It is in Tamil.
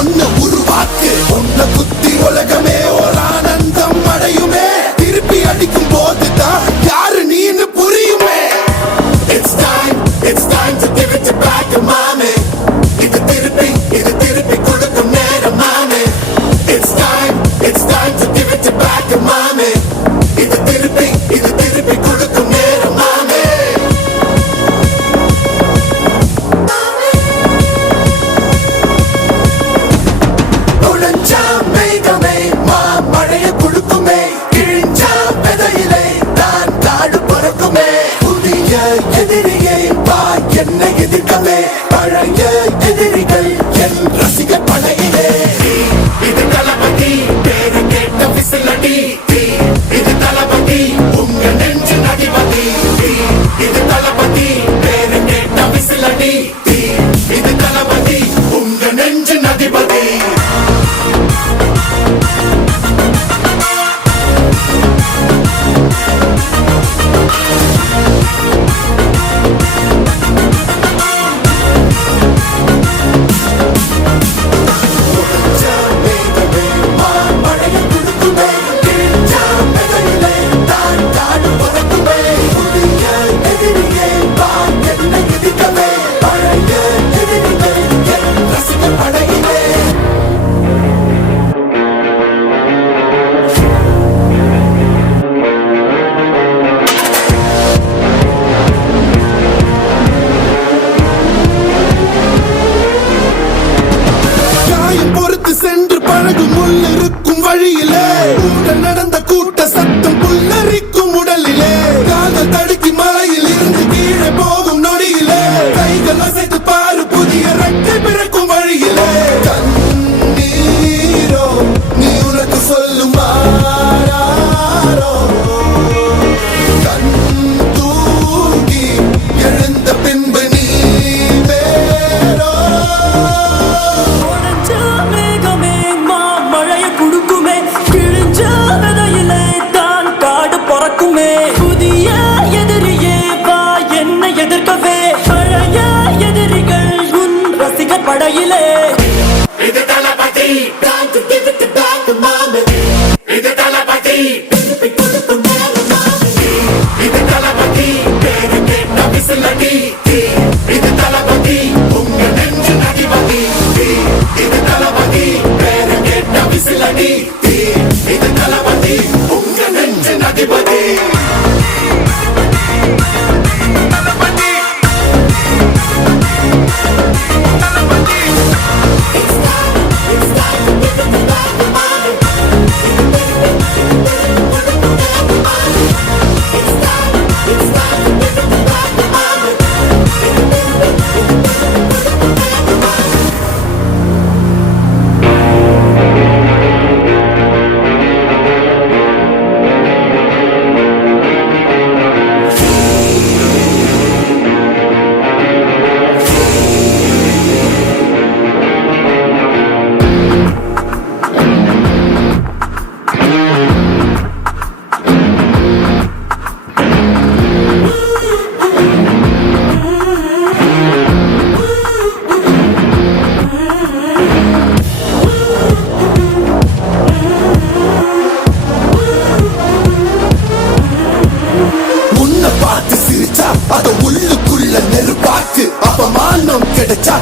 ஒன்னு உருவாக்கு உன்னை குத்தி உலகமே ஒரு ஆனந்தம் அடையுமே திருப்பி அடிக்கும் போதுதான் யாரு நீன்னு புரியுமே It's time to give it back to mommy இது திருப்பி கொடுக்கும் நேரம் மாமே It's time to give it back to mommy இது திருப்பி கொடுக்கும் நேரம் மாமே நுழைஞ்சா மேகமே மழைய கொடுக்குமே கிழிஞ்சா விதையிலே தான் காடு பறக்குமே புதிய எதிரியை வா என்னை எதிர்க்கவே பழைய எதிரிகள் என் ரசிக படையிலே இது தளபதி பேரு கேட்ட விசிலடி இது தளபதி உங்க நெஞ்சு நடிபதி இது தளபதி பேரு கேட்ட விசிலடி இது தளபதி உங்க நெஞ்சு நடிபதி சென்று பழகு முள்ளிருக்கும் வழியிலே உடன் நடந்த கூட்ட சத்தம் புல்லரிக்கும் உடலிலே காதல் தடுக்கி மலையில் இருந்து கீழே போகும் நொடியிலே கைகள் அசைத்து பாரு புதிய ரெக்கை பிறக்கும் வழியிலே கண்ணீரோ நீ உனக்கு சொல்லும் கண் தூங்கி எழுந்த பின்பு நீ வேறோ புதிய எதிரியே வா என்னை எதிர்க்கவே பழைய எதிரிகள் உன் ரசிக படையிலே இது தளபதி time to give it back to mommy இது தளபதி திருப்பி கொடுக்கும் நேரம் மாமே இது தளபதி பேரு கேட்ட விசிலடி இது தளபதி உங்க நெஞ்சு நடிபதி இது தளபதி பேரு கேட்ட விசிலடி இது தளபதி உங்க நெஞ்சு நடிபதி அத உள்ளுக்குள்ள நெருப்பாக்கு அப்பமானம் கிடைச்சா